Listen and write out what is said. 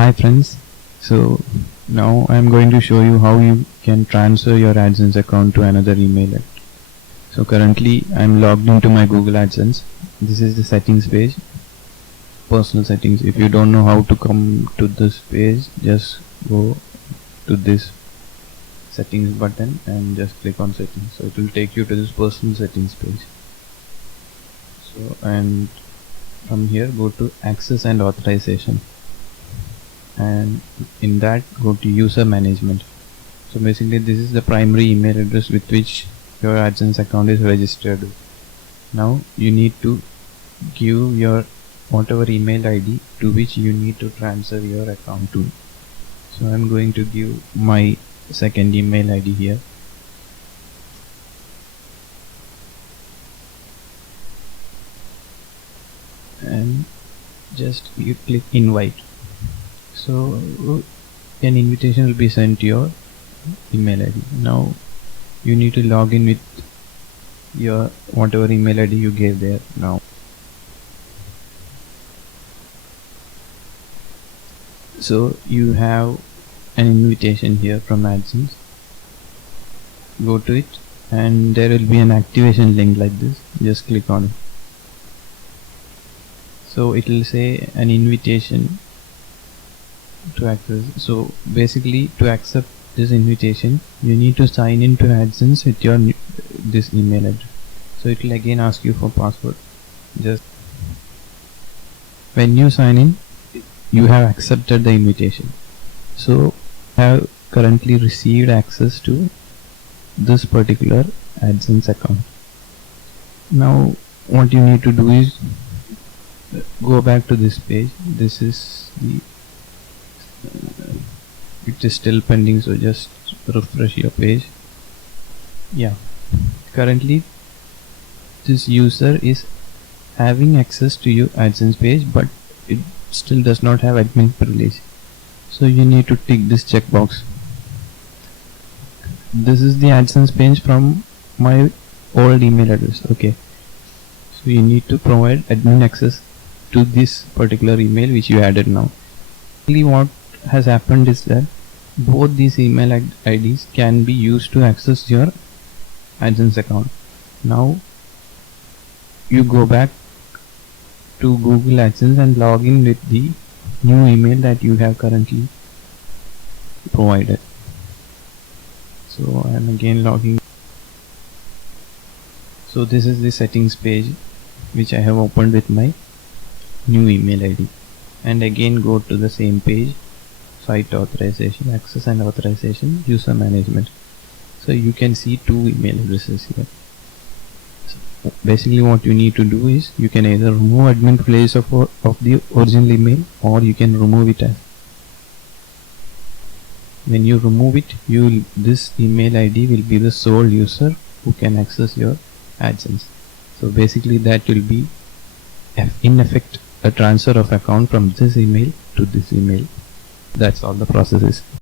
Hi friends, so now I'm going to show you how you can transfer your AdSense account to another email. So currently I'm logged into my Google AdSense. This is the settings page, personal settings. If you don't know how to come to this page, just go to this settings button and just click on settings. So it will take you to this personal settings page. So and from here go to access and authorization, and in that go to user management. So basically this is the primary email address with which your AdSense account is registered. Now you need to give your whatever email ID to which you need to transfer your account to. So I'm going to give my second email ID here. And just you click invite. So an invitation will be sent to your email ID. Now you need to log in with your whatever email ID you gave there. Now so you have an invitation here from AdSense. Go to it and there will be an activation link like this. Just click on it. So it will say an invitation to access. So basically to accept this invitation you need to sign in to AdSense with your this email address. So it will again ask you for password. Just when you sign in you have accepted the invitation. So I have currently received access to this particular AdSense account. Now what you need to do is go back to this page. This is the it is still pending, so just refresh your page. Yeah, currently this user is having access to your AdSense page, but it still does not have admin privilege. So you need to tick this checkbox. This is the AdSense page from my old email address. Okay, so you need to provide admin access to this particular email which you added now. What has happened is that both these email IDs can be used to access your AdSense account. Now you go back to Google AdSense and log in with the new email that you have currently provided. So I am again logging. So this is the settings page which I have opened with my new email ID, and again go to the same page, site authorization, access and authorization, user management. So you can see two email addresses here. So basically what you need to do is you can either remove admin privilege of the original email, or you can remove it as. When you remove it, this email ID will be the sole user who can access your AdSense. So basically that will be in effect a transfer of account from this email to this email. That's all the process is.